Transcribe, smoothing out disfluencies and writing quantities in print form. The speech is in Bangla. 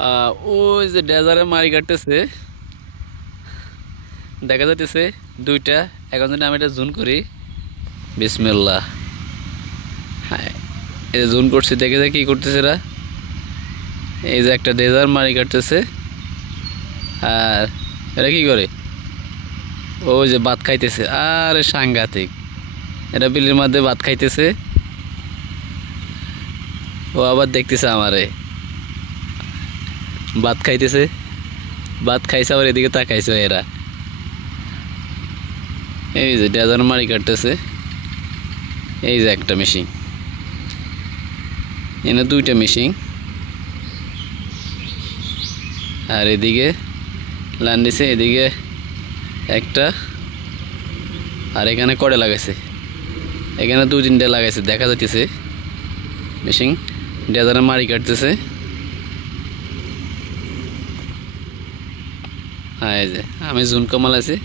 ওই যে ডেজারে মারি কাটতেছে দেখা যাইতেছে দুইটা। এখন যদি আমি এটা জুম করি, বিসমিল্লাহ, হ্যাঁ এই জুম করছি, দেখে যায় কি করতেছে এরা। এই যে একটা ডেজার মারি কাটতেছে, আর এরা কি করে, ওই যে ভাত খাইতেছে। আর সাংঘাতিক, এটা বিলের মধ্যে ভাত খাইতেছে, ও আবার দেখতেছে আমারে ভাত খাইতেছে, ভাত খাইছে আবার এদিকে তাকাইছে এরা। এই যে ডেজার মারি কাটতেছে, এই যে একটা মেশিন, এনে দুইটা মেশিন, আর এদিকে লাইন দিছে, এদিকে একটা, আর এখানে কড়ে লাগাইছে, এখানে দুই তিনটে লাগাইছে দেখা যাইতেছে। মেশিন ডেজারে মারি কাটতেছে। হ্যাঁ এই যে আমি জুন কমাল আছি।